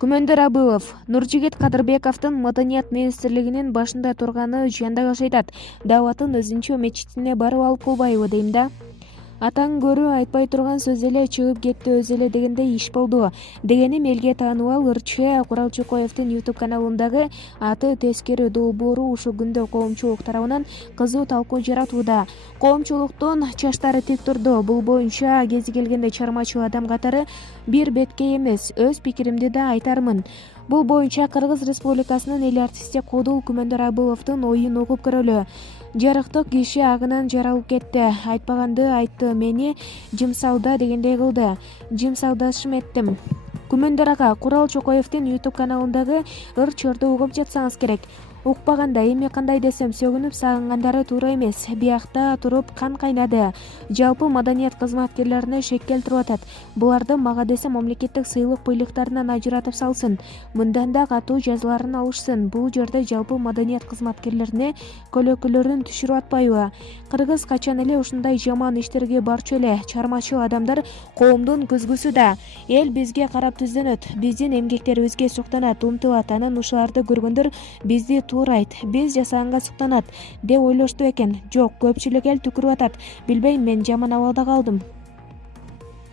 Күмөндөр Абылов Нуржигит Кадырбековдун Маданият министрлигинин башында турганы жыяндагы айтат. Дааватын өзүнчө мечитине барып алып калбайбы дейм да. Атаң көрүү айтпай турган сөз эле чыгып кетти, өзү эле дегендей иш болду. Дегеним элге тааныбал ырчы Курал Чокоевдин YouTube каналындагы аты тескери долбоору ушул күндө коомчулук тарабынан кызуу талкуу жаратууда. Коомчулуктун чачтары тик турду. Бул боюнча кези келгенде чармачыл адам катары бир бетке эмес, өз пикиримди да айтармын. Бул боюнча Кыргыз Республикасынын эл артисти Кодул Күмөндөр Абыловдун оюн угуп көрөлү. Жарыктык киши агынан жаралып кетти. Айтпаганды айтты, мени жымсауда дегендей кылды. Жымсаудашым эттим. Күмөндөр ага, Курал Чокоевдин YouTube каналындагы ыр-чырды угуп жатсаңыз керек. Укпаганда эми кандай десем, сөгүнүп сагынгандары туура эмес. Биякта туруп кан кайнады. Жалпы маданият кызматкерлерине шек келтирип атат. Буларды мага десе мамлекеттик сыйлык быйлыктарынан ажыратып салсын. Мындан да катуу жазаларын алышсын. Бул жерде жалпы маданият кызматкерлерине көлөкөлөрүн түшүрүп атпайбы? Кыргыз качан эле ушундай жаман иштерге барчу эле? Чармачыл адамдар коомдун көзгүсү да. Эл бизге карап түздөнөт. Биздин эмгектерибизге суктанат, умтулат. Анан ушуларды көргөндөр бизди туурайт, биз жасаганга суктанат деп ойлошту экен. Жок, көпчүлүк эл түкүрүп атат. Билбейм, мен жаман абалда калдым.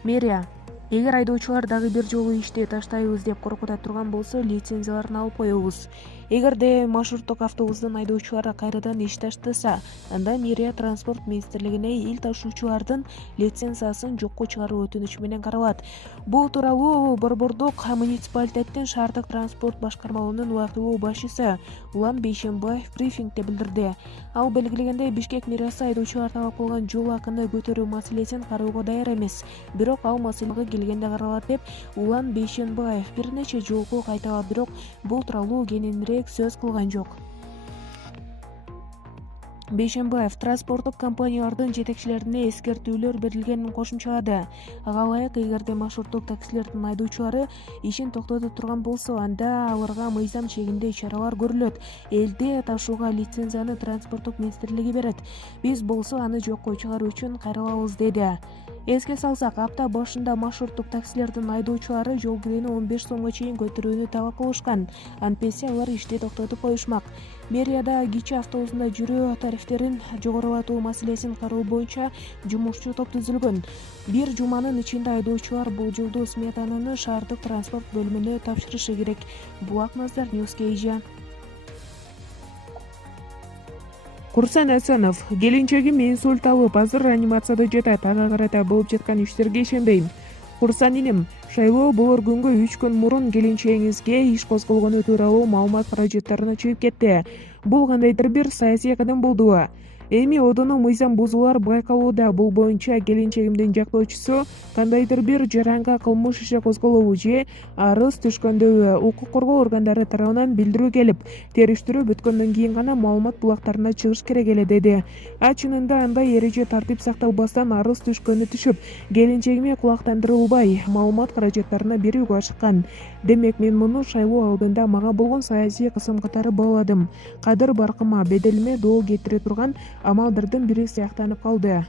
Мэрия, эгер айдоочулар дагы бир жолу ишти таштайбыз деп коркута турган болсо, лицензияларын алып коебуз. Эгерде маршруттук автобустун айдоочулары кайрадан иш таштаса, анда мэрия транспорт министрлигине ил ташуучулардын лицензиясын жокко чыгаруу өтүнүчү менен каралат. Бул тууралуу Борбордук муниципалитеттин шаардык транспорт башкармалыгынын убактылуу башчысы Улан Бейшенбаев брифингде билдирди. Ал белгилегендей, Бишкек мэриясы айдоочулар талап кылган жол акыны көтөрүү маселесин кароого даяр эмес. Бирок ал маселе келгенде каралат деп Улан Бейшенбаев бир нече жолку кайталап, бирок бул тууралуу кененирээк сөз кылган жок. Бейшенбаев транспорттук компаниялардын жетекчилерине эскертүүлөр берилгенин кошумчалады. Ага ылайык, эгерде маршруттук таксилердин айдоочулары ишин токтото турган болсо, анда аларга мыйзам чегинде чаралар көрүлөт. Элди ташууга лицензияны транспорттук министрлиги берет. Биз болсо аны жокко чыгаруу үчүн кайрылабыз, деди. Эске салсак, апта башында маршруттук таксилердин айдоочулары жол кирени 15 сомго чейин көтөрүүнү талап кылышкан. Антпесе алар ишти токтотуп коюшмак. Мэрияда кичи автобусунда жүрүү тарифтерин жогорулатуу маселесин кароо боюнча жумушчу топ түзүлгөн. Бир жуманын ичинде айдоочулар бул жолдуу сметананы шаардык транспорт бөлүмүнө тапшырышы керек. Булак Назар, Ньюс KG. Курсан Асанов, келинчегим инсульт алып, азыр реанимацияда жатат. Ага карата болуп жаткан иштерге ишенбейм. Курсан иним, шайлоо болор күнгө 3 күн мурун келинчегиңизге иш козголгону тууралуу маалымат каражаттарына чыгып кетти. Бул кандайдыр бир саясий кадам болдубу? Эми одоно мыйзам бузуулар байкалууда. Бул боюнча келинчегимдин жактоочусу кандайдыр бир жаранга кылмыш иши козголобу же арыз түшкөндөгү укук коргоо органдары тарабынан билдирүү келип, териштирүү бүткөндөн кийин гана маалымат булактарына чыгыш керек эле, деди. Чынында андай эреже тартип сакталбастан арыз түшкөнү түшүп, келинчегиме кулактандырылбай маалымат каражаттарына берүүгө ашыккан. Демек, мен муну шайлоо алдында мага болгон саясий кысым катары бааладым. Кадыр баркыма, беделиме доо кетире турган амалдардын бири сыяктанып калды.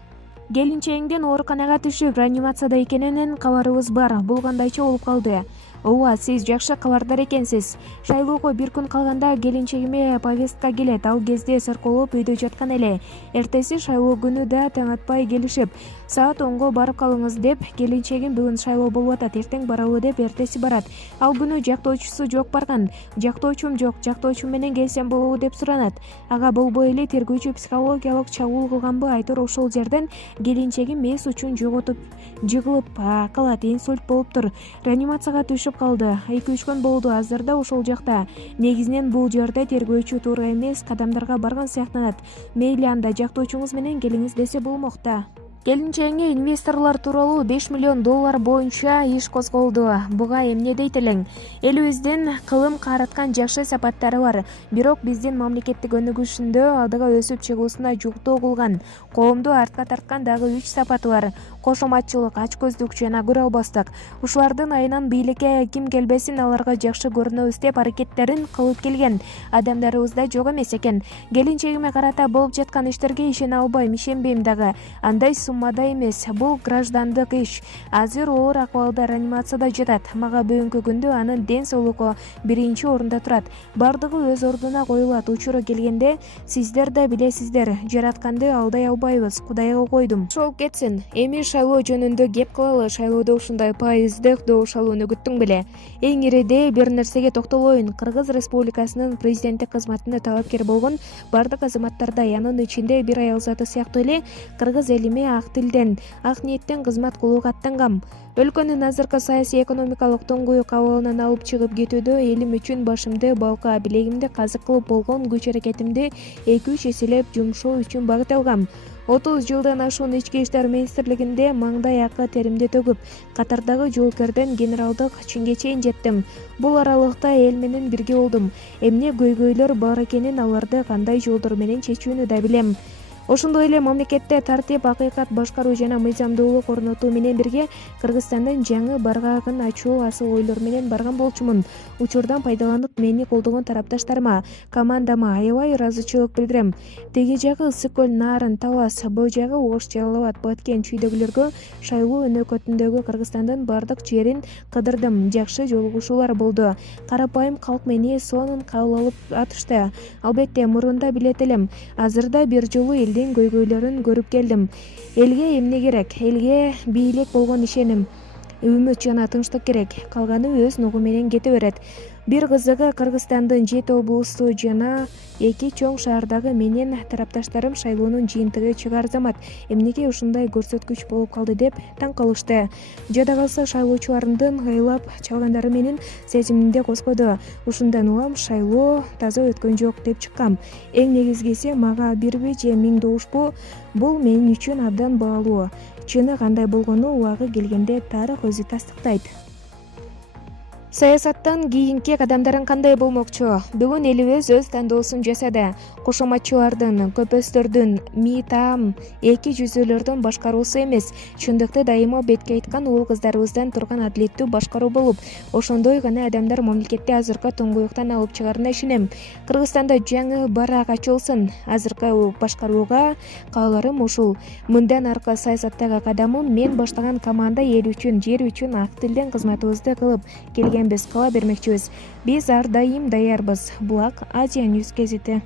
Келинчегиңдин ооруканага түшүп, реанимацияда экенинен кабарыбыз бар. Бул кандайча болуп калды? Ооба, сиз жакшы кабардар экенсиз. Шайлоого бир күн калганда келинчегиме повестка келет. Ал кезде сыркоолоп үйдө жаткан эле. Эртеси шайлоо күнү да таң атпай келишип, саат 10го барып калыңыз деп, келинчегим бүгүн шайлоо болуп атат, эртең барабы деп, эртеси барат. Ал күнү жактоочусу жок барган. Жактоочум жок, жактоочум менен келсем болобу деп суранат. Ага болбой эле тергөөчү психологиялык чабуул кылганбы? Айтор ошол жерден келинчегим эс үчүн жоготуп жыгылып калат, инсульт болуптур. Реанимацияга түшүп калды. 2-3 күн болду. Азырда ошол жакта. Негизинен бул жерде тергөөчү туура эмес кадамдарга барган сыяктанат. Мейли, анда жактоочуңуз менен келиңиз десе болмок да. Келинчегиңе инвесторлор тууралуу $5 миллион боюнча иш козголду. Буга эмне дейт элең? Элибиздин кылым караткан жакшы сапаттары бар. Бирок биздин мамлекеттик өнүгүшүндө алдыга өсүп чыгуусуна жуктоо кылган, коомду артка тарткан дагы 3 сапаты бар. Кошоматчылык, ачкөздүк жана көралбастык. Ушулардын айынан бийликке ким келбесин аларга жакшы көрүнөбүз деп аракеттерин кылып келген адамдарыбыз да жок эмес экен. Келинчегиме карата болуп жаткан иштерге ишене албайм, ишенбейм дагы. Андай комада эмес, бул граждандык иш. Азыр оор акыбалда реанимацияда жатат. Мага бүгүнкү күндө анын ден соолугу биринчи орунда турат. Бардыгы өз ордуна коюлат. Учуру келгенде сиздер да билесиздер, жаратканды алдай албайбыз. Кудайга койдум. Ошол кетсин. Эми шайлоо жөнүндө кеп кылалы. Шайлоодо ушундай пайыздык добуш алууну күттүң беле? Эң ириде бир нерсеге токтолоюн. Кыргыз Республикасынын президенттик кызматына талапкер болгон бардык азаматтардай, анын ичинде бир аял заты сыяктуу эле кыргыз элиме ак тилден, ак ниеттен кызмат кылууга аттангам. Өлкөнүн азыркы саясий экономикалык тоңгуюк абалынан алып чыгып кетүүдө элим үчүн башымды балка, билегимди казык кылып болгон күч аракетимди 2-3 эселеп жумшоо үчүн багыт алгам. 30 жылдан ашуун ички иштер министрлигинде маңдай акы теримди төгүп, катардагы жоокерден генералдык чинге чейин жеттим. Бул аралыкта эл менен бирге болдум. Эмне көйгөйлөр бар экенин, аларды кандай жолдор менен чечүүнү да билем. Ошондой эле мамлекетте тартип, акыйкат башкаруу жана мыйзамдуулук орнотуу менен бирге Кыргызстандын жаңы баргагын ачуу асыл ойлор менен барган болчумун. Учурдан пайдаланып, мени колдогон тарапташтарыма, командама аябай ыраазычылык билдирем. Теги жагы Ысык көл, Нарын, Талас, бу жагы Ош, Жалал Абад, Баткен чүйдөгүлөргө шайлоо өнөкөтүндөгү Кыргызстандын бардык жерин кыдырдым. Жакшы жолугушуулар болду. Карапайым калк мени сонун кабыл алып атышты. Албетте, мурунда билет элем. Азырда бир жолу элдин көйгөйлөрүн көрүп келдим. Элге эмне керек? Элге бийлик болгон ишеним, үмүт жана тынчтык керек. Калганы өз нугу менен кете берет. Бир кызыгы, Кыргызстандын 7 облусту жана 2 чоң шаардагы менин тарапташтарым шайлоонун жыйынтыгы чыгаар замат эмнеге ушундай көрсөткүч болуп калды деп таң калышты. Жада калса шайлоочуларымдын ыйлап чалгандары менин сезимимди козгоду. Ушундан улам шайлоо таза өткөн жок деп чыккам. Эң негизгиси, мага бирби же 1000 добушпу, бул мен үчүн абдан баалуу. Чыны кандай болгону убагы келгенде тарых өзү тастыктайт. Саясаттан кийинки кадамдарын кандай болмокчу? Бүгүн элибиз өз тандоосун жасады. Кошоматчылардын, көпөстөрдүн, таам, эки жүзүүлөрдүн башкаруусу эмес, чындыкты дайыма бетке айткан уул кыздарыбыздан турган адилеттүү башкаруу болуп, ошондой гана адамдар мамлекетти азыркы тоңгуюктан алып чыгарына ишенем. Кыргызстанда жаңы барак ачылсын. Азыркы башкарууга кааларым ушул. Мындан аркы саясаттагы кадамым мен баштаган команда эл үчүн, жер үчүн ак тилден кызматыбызды кылып келген. Кала бермекчибиз. Биз ар дайым даярбыз. Булак Азия Ньюс газети.